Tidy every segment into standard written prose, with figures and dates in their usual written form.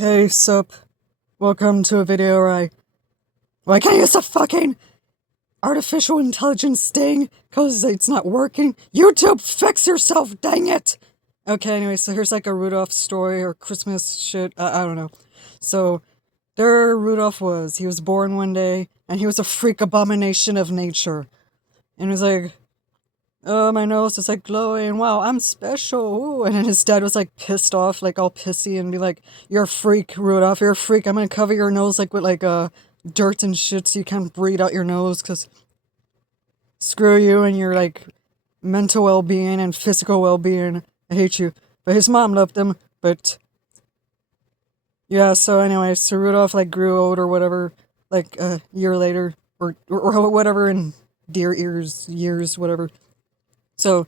Hey, sup. Welcome to a video where I can't use the fucking artificial intelligence thing because it's not working. YouTube, fix yourself, dang it! Okay, anyway, so here's like a Rudolph story or Christmas shit. I don't know. So, there Rudolph was. He was born one day, and he was a freak abomination of nature. And he was like, oh, my nose is like glowing. Wow, I'm special. Ooh. And then his dad was like pissed off, like all pissy, and be like, "You're a freak, Rudolph. You're a freak. I'm gonna cover your nose like with like dirt and shit, so you can't breathe out your nose. Cause screw you and your like mental well-being and physical well-being. I hate you." But his mom loved him. But yeah. So anyway, so Rudolph like grew old or whatever, like a year later, or whatever in deer ears years, whatever. So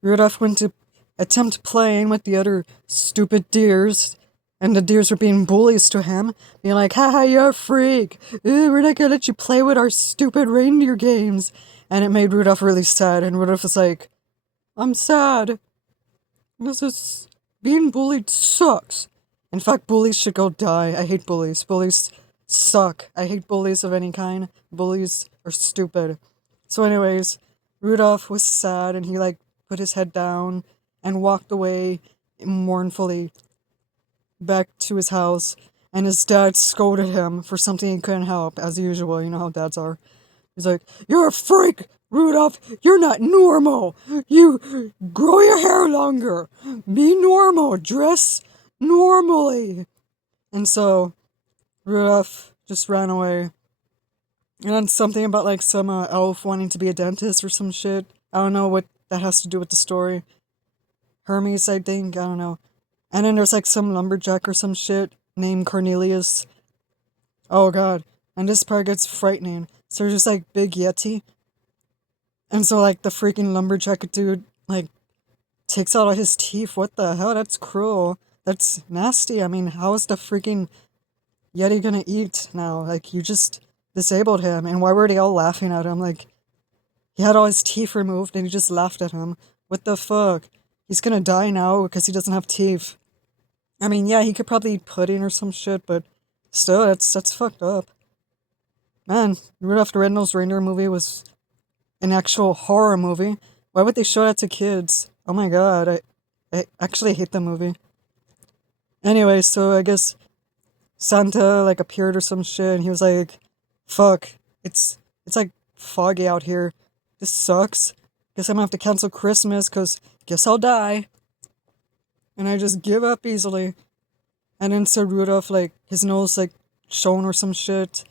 Rudolph went to attempt playing with the other stupid deers, and the deers were being bullies to him, being like, haha, you're a freak. We're not gonna let you play with our stupid reindeer games. And it made Rudolph really sad, and Rudolph was like, I'm sad. This is... being bullied sucks. In fact, bullies should go die. I hate bullies. Bullies suck. I hate bullies of any kind. Bullies are stupid. So anyways, Rudolph was sad, and he like put his head down and walked away mournfully back to his house, and his dad scolded him for something he couldn't help, as usual. You know how dads are. He's like, you're a freak, Rudolph. You're not normal. You grow your hair longer. Be normal. Dress normally. And so Rudolph just ran away. And then something about like some elf wanting to be a dentist or some shit. I don't know what that has to do with the story. Hermes, I think. I don't know. And then there's like some lumberjack or some shit named Cornelius. Oh god. And this part gets frightening. So there's just like Big Yeti. And so like the freaking lumberjack dude like takes out all his teeth. What the hell? That's cruel. That's nasty. I mean, how is the freaking Yeti gonna eat now? Like, you just disabled him. And why were they all laughing at him? Like, he had all his teeth removed and he just laughed at him. What the fuck? He's gonna die now because he doesn't have teeth. I mean, yeah, he could probably eat pudding or some shit, but still, that's fucked up. Man, Rudolph the Red-Nosed Reindeer movie was an actual horror movie. Why would they show that to kids? Oh my god, I actually hate the movie. Anyway, so I guess Santa like appeared or some shit, and he was like, fuck, it's like foggy out here. This sucks. Guess I'm gonna have to cancel Christmas, cause guess I'll die. And I just give up easily. And then so Rudolph, like, his nose like shone or some shit.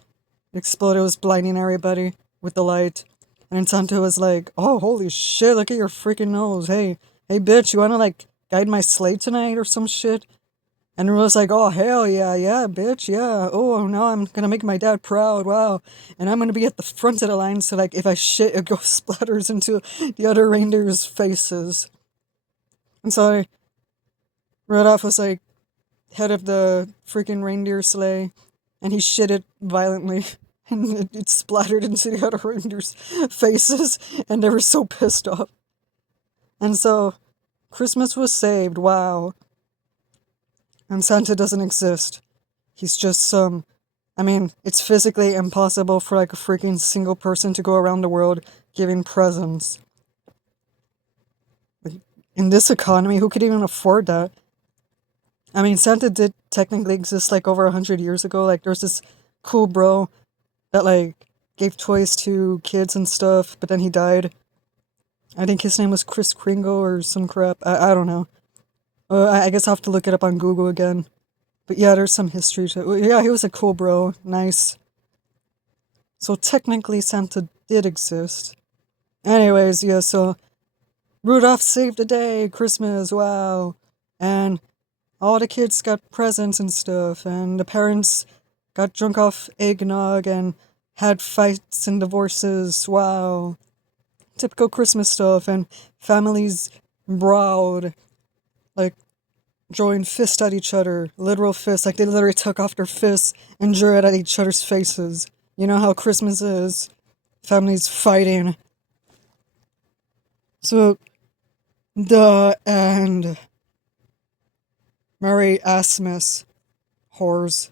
It exploded, it was blinding everybody with the light. And then Santa was like, oh, holy shit, look at your freaking nose. Hey, bitch, you wanna like guide my sleigh tonight or some shit? And Rudolph's like, oh, hell yeah, bitch, yeah. Oh, now I'm gonna make my dad proud, wow. And I'm gonna be at the front of the line, so like, if I shit, it goes splatters into the other reindeer's faces. And so Rudolph was like, head of the freaking reindeer sleigh, and he shit it violently. And it splattered into the other reindeer's faces, and they were so pissed off. And so, Christmas was saved, wow. And Santa doesn't exist. He's just some... I mean, it's physically impossible for like a freaking single person to go around the world giving presents. In this economy, who could even afford that? I mean, Santa did technically exist like over 100 years ago. Like, there's this cool bro that like gave toys to kids and stuff, but then he died. I think his name was Kris Kringle or some crap. I don't know. I guess I'll have to look it up on Google again. But yeah, there's some history to it. Yeah, he was a cool bro. Nice. So technically Santa did exist. Anyways, yeah, so Rudolph saved the day, Christmas, wow. And all the kids got presents and stuff, and the parents got drunk off eggnog and had fights and divorces, wow. Typical Christmas stuff, and families brawled, like, throwing fists at each other, literal fists, like they literally took off their fists and drew it at each other's faces. You know how Christmas is. Families fighting. So, the end. Merry Xmas. Whores.